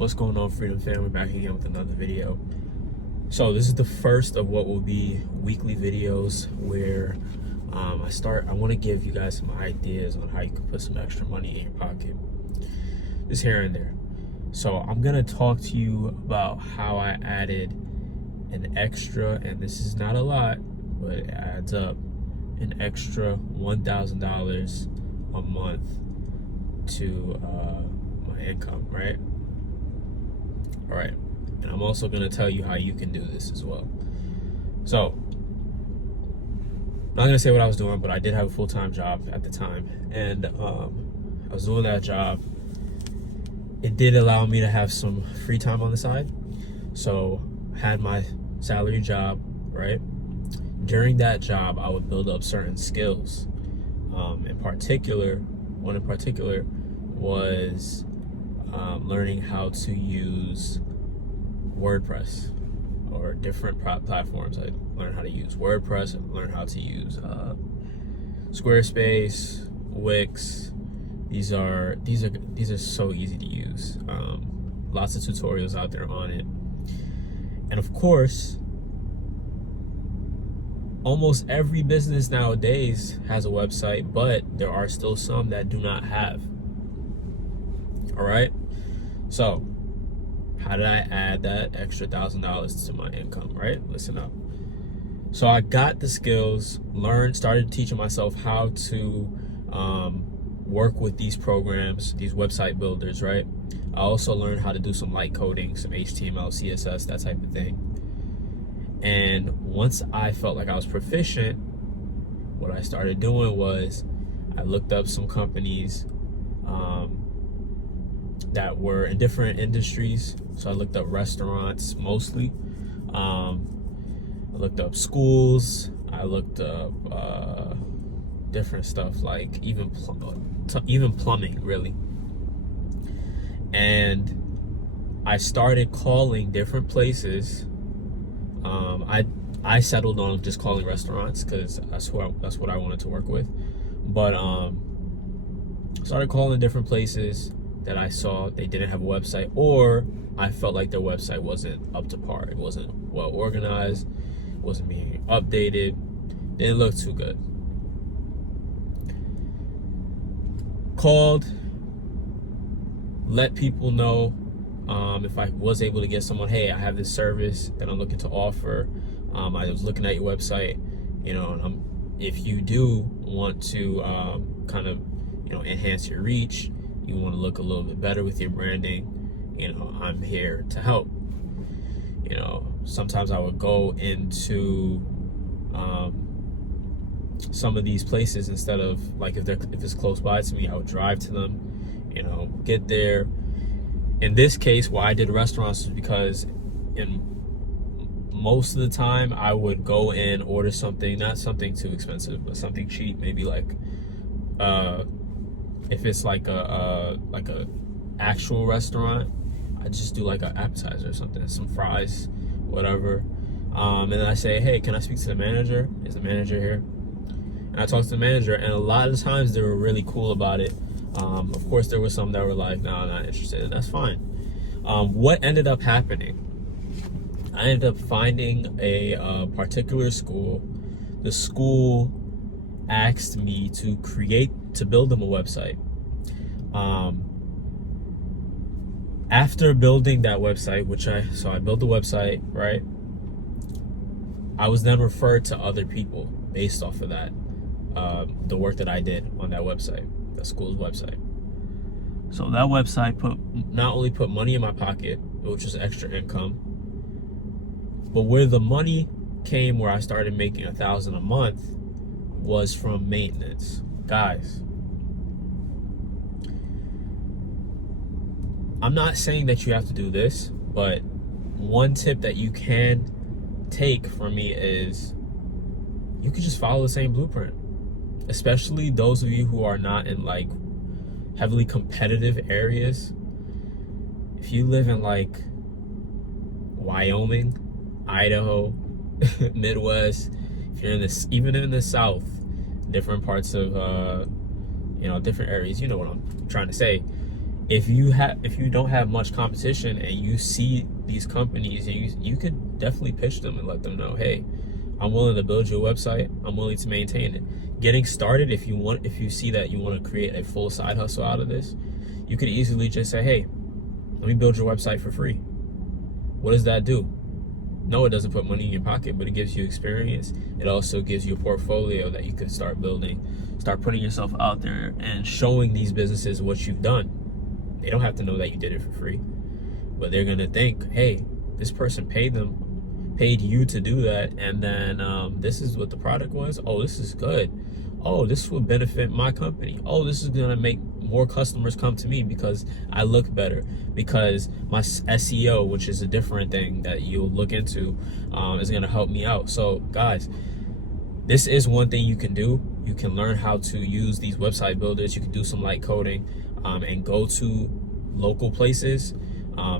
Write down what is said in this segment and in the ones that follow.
What's going on, Freedom Family? Back again with another video. So this is the first of what will be weekly videos where I want to give you guys some ideas on how you can put some extra money in your pocket, just here and there. So I'm gonna talk to you about how I added an extra, and this is not a lot, but it adds up, an extra $1,000 a month to my income, right? All right, and I'm also gonna tell you how you can do this as well. So, I'm not gonna say what I was doing, but I did have a full-time job at the time, and I was doing that job. It did allow me to have some free time on the side. So, I had my salary job, right? During that job, I would build up certain skills. One in particular was learning how to use WordPress or different platforms. I learned how to use WordPress, I learned how to use Squarespace, Wix. These are so easy to use. Lots of tutorials out there on it. And of course, almost every business nowadays has a website, but there are still some that do not have. All right. So how did I add that extra $1,000 to my income, right? Listen up. So I got the skills, started teaching myself how to work with these programs, these website builders, right? I also learned how to do some light coding, some HTML, CSS, that type of thing. And once I felt like I was proficient, what I started doing was I looked up some companies that were in different industries. So I looked up restaurants mostly. I looked up schools. I looked up different stuff like even plumbing, really. And I started calling different places. I settled on just calling restaurants because that's what I wanted to work with. But started calling different places that I saw they didn't have a website, or I felt like their website wasn't up to par. It wasn't well organized, it wasn't being updated, didn't look too good. Called, let people know if I was able to get someone, hey, I have this service that I'm looking to offer. I was looking at your website, and if you do want to kind of, enhance your reach, you want to look a little bit better with your branding, I'm here to help. Sometimes I would go into some of these places instead of, like, if it's close by to me, I would drive to them, get there. In this case, why I did restaurants was because most of the time I would go in, order something, not something too expensive, but something cheap, maybe like if it's like a actual restaurant, I just do like an appetizer or something, some fries, whatever. And then I say, hey, can I speak to the manager? Is the manager here? And I talked to the manager, and a lot of the times they were really cool about it. Of course, there were some that were like, no, I'm not interested, and that's fine. What ended up happening, I ended up finding a particular school. The school asked me to build them a website. After building that website, so I built the website, right? I was then referred to other people based off of that, the work that I did on that website, the school's website. So that website not only put money in my pocket, which was extra income, but where the money came, where I started making $1,000 a month, was from maintenance. Guys, I'm not saying that you have to do this, but one tip that you can take from me is you can just follow the same blueprint. Especially those of you who are not in like heavily competitive areas. If you live in like Wyoming, Idaho, Midwest, if you're even in the South, different parts of different areas, you know what I'm trying to say. if you don't have much competition and you see these companies, you could definitely pitch them and let them know, hey, I'm willing to build you a website. I'm willing to maintain it. Getting started, if you see that you want to create a full side hustle out of this, you could easily just say, hey, let me build your website for free. What does that do? No, it doesn't put money in your pocket, but it gives you experience. It also gives you a portfolio that you can start building, start putting yourself out there and showing these businesses what you've done. They don't have to know that you did it for free, but they're gonna think, hey, this person paid you to do that, and then this is what the product was. Oh, this is good. Oh, this will benefit my company. Oh, this is gonna make more customers come to me because I look better, because my SEO, which is a different thing that you'll look into, is gonna help me out. So guys, this is one thing you can do. You can learn how to use these website builders. You can do some light coding, and go to local places,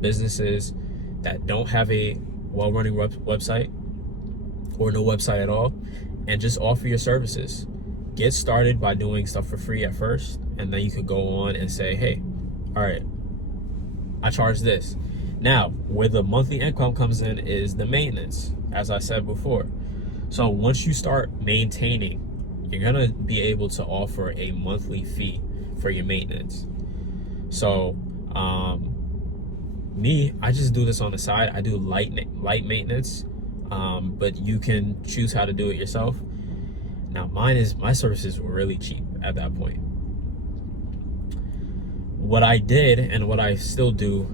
businesses that don't have a well-running website or no website at all, and just offer your services. Get started by doing stuff for free at first, and then you could go on and say, hey, all right, I charge this. Now, where the monthly income comes in is the maintenance, as I said before. So once you start maintaining, you're gonna be able to offer a monthly fee for your maintenance. So I just do this on the side. I do light maintenance, but you can choose how to do it yourself. Now my services were really cheap at that point. What I did and what I still do,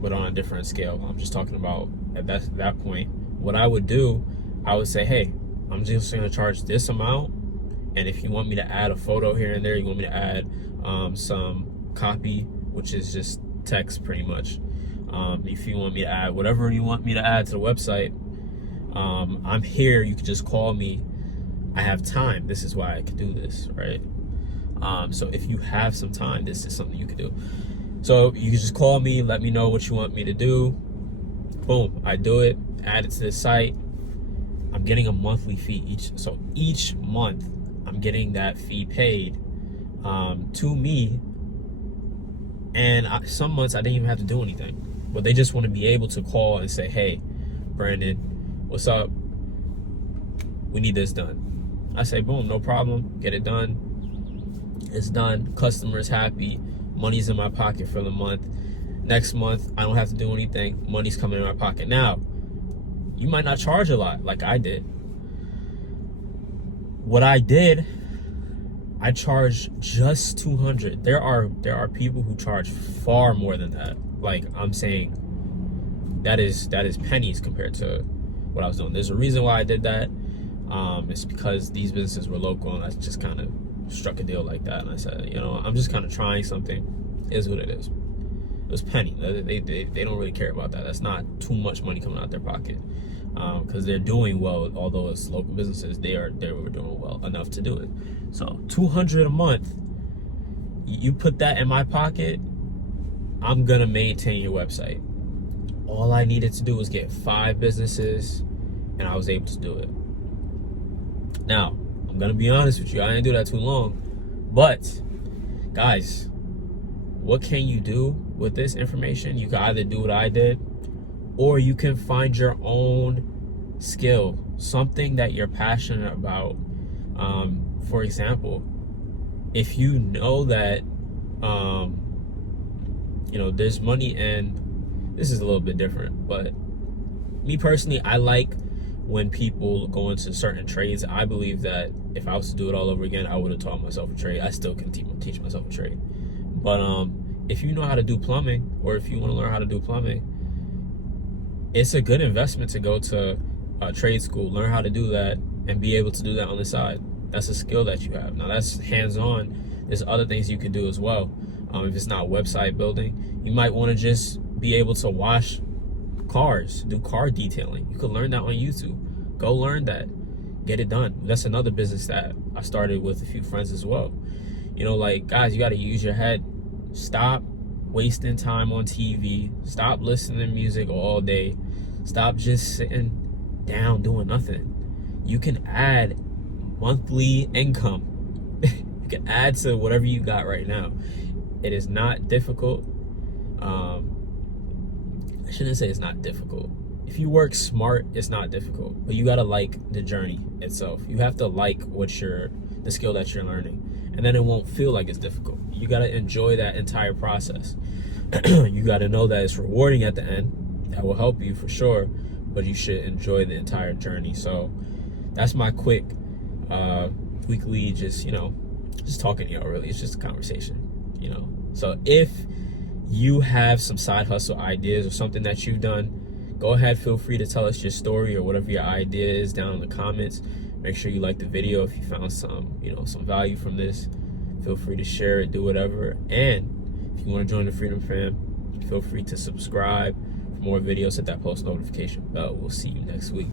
but on a different scale, I'm just talking about at that point, what I would do, I would say, hey, I'm just gonna charge this amount, and if you want me to add a photo here and there, you want me to add some copy, which is just text pretty much. If you want me to add whatever you want me to add to the website, I'm here. You can just call me. I have time. This is why I can do this, right? So if you have some time, this is something you can do. So you can just call me, let me know what you want me to do. Boom, I do it, add it to the site. I'm getting a monthly fee each month I'm getting that fee paid to me. And some months I didn't even have to do anything, but they just want to be able to call and say, hey, Brandon, what's up? We need this done. I say, boom, no problem, get it done. It's done, customer's happy, money's in my pocket for the month. Next month, I don't have to do anything, money's coming in my pocket. Now, you might not charge a lot like I did. What I did, I charge just $200. There are people who charge far more than that. Like I'm saying, that is pennies compared to what I was doing. There's a reason why I did that. It's because these businesses were local, and I just kind of struck a deal like that. And I said, you know, I'm just kind of trying something. It is what it is. It was penny. They don't really care about that. That's not too much money coming out their pocket, because they're doing well. Although it's local businesses, they were doing well enough to do it. So $200 a month, you put that in my pocket, I'm gonna maintain your website. All I needed to do was get 5 businesses, and I was able to do it. Now, I'm gonna be honest with you, I didn't do that too long, but guys, what can you do with this information? You can either do what I did, or you can find your own skill, something that you're passionate about. For example, if you know that, you know, there's money in, this is a little bit different, but me personally, I like when people go into certain trades. I believe that if I was to do it all over again, I would have taught myself a trade. I still can teach myself a trade. But if you know how to do plumbing, or if you want to learn how to do plumbing, it's a good investment to go to a trade school, learn how to do that, and be able to do that on the side. That's a skill that you have. Now that's hands-on. There's other things you can do as well. If it's not website building, you might want to just be able to wash cars, do car detailing. You could learn that on YouTube. Go learn that, get it done. That's another business that I started with a few friends as well. You know, like, guys, you got to use your head. Stop wasting time on TV. Stop listening to music all day. Stop just sitting down doing nothing. You can add monthly income. You can add to whatever you got right now. It is not difficult. I shouldn't say it's not difficult. If you work smart, it's not difficult, but you gotta like the journey itself. You have to like the skill that you're learning, and then it won't feel like it's difficult. You gotta enjoy that entire process. You gotta know that it's rewarding at the end. That will help you for sure, but you should enjoy the entire journey. So that's my quick weekly, just talking to y'all. Really, it's just a conversation, So if you have some side hustle ideas or something that you've done, go ahead, feel free to tell us your story or whatever your idea is down in the comments. Make sure you like the video if you found some value from this. Feel free to share it, do whatever. And if you want to join the Freedom Fam, feel free to subscribe for more videos, hit that post notification bell. We'll see you next week.